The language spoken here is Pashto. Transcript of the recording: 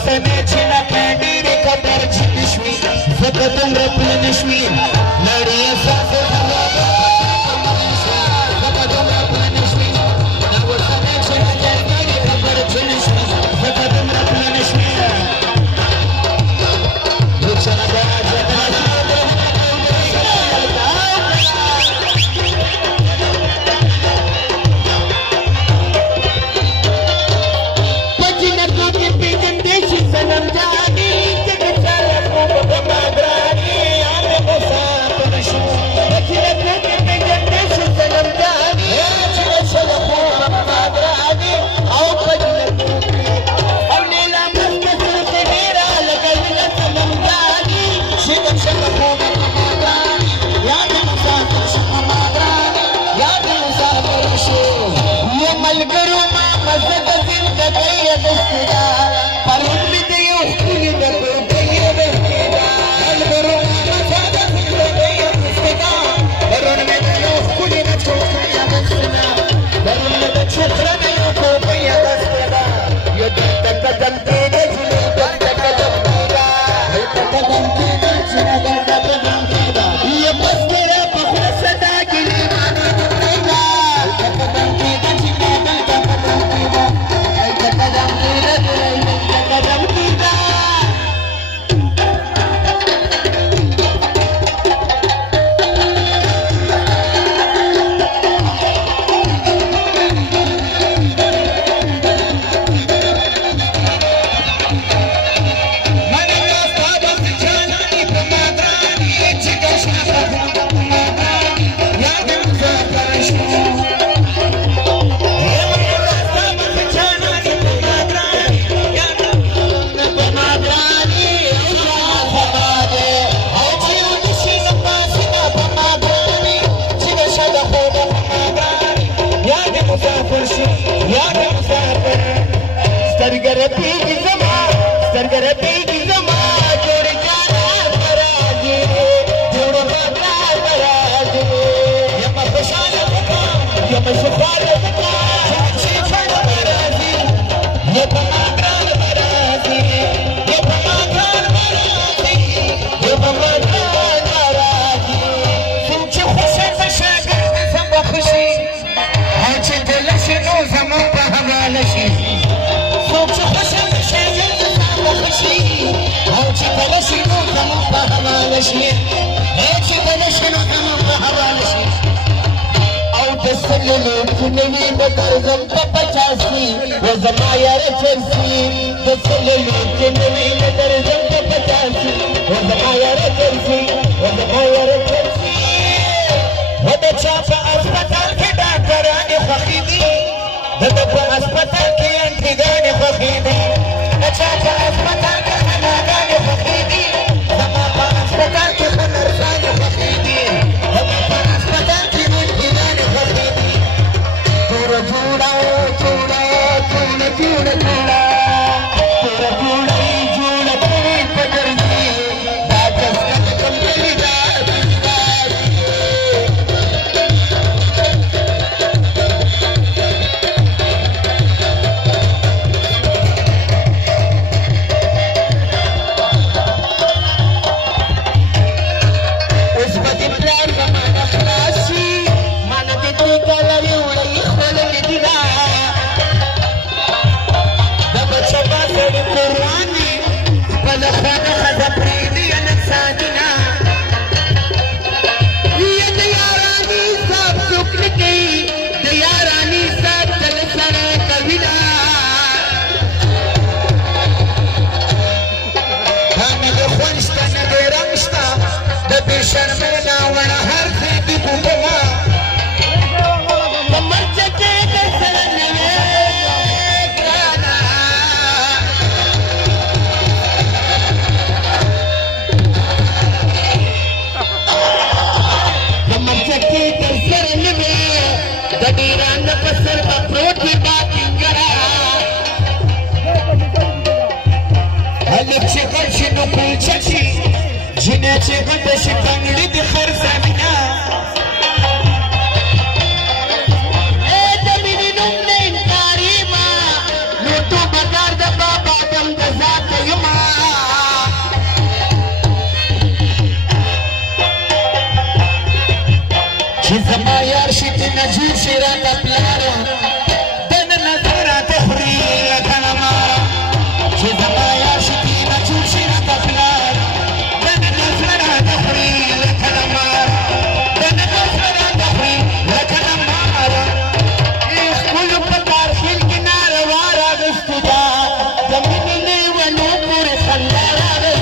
اوسنه چې نه ډېرې قدر چې نشوي ځکه دومره پوه نشوي نړۍ احساس ځکه دومره پوه نشوي دا اوسنه چې نه ډېرې قدر چې نشوي ځکه دومره پوه نشوي نوی بدرزم په 85 و زما یار چرسی د سللو کې نوی بدرزم په 85 و زما یار چرسی و زما یار چرسی و د چا په هسپتال کې ډاکټرانې خوښې دي د ده په هسپتال کې انټیګانې خوښې دي د چا په هسپتال کې خناګانې خوښې دي زما په هسپتال کې ښه نرسانې خوښې دي زما په هسپتال کې انټیګانې خوښې دي Jura, jura, jura, jura, jura, jura, jura, jura, pajarni, bajas ka kamli da usbati plan mana khlasi mana diti kalari شرمنا ورا هر څه دې بوما کمرچ کې د سره نه ګرانا کمرچ کې د سره نه د ډیران په سر په پروت باندې هلک چې ورشي نو کوچشي جنې چې غټه شي بنګړي د خرڅانیا د مینې نوم نه انکاري ما نو تو بازار د بابا دم د ذات چې زما عاشقي نه جوړ شي راته خلار دننه زړه راته خوري لکه د مار دننه زړه راته خوري لکه د مار ښکلو په کارخیل کې ناروا راغستې ده د مینې لیونو پورې خندا راغستې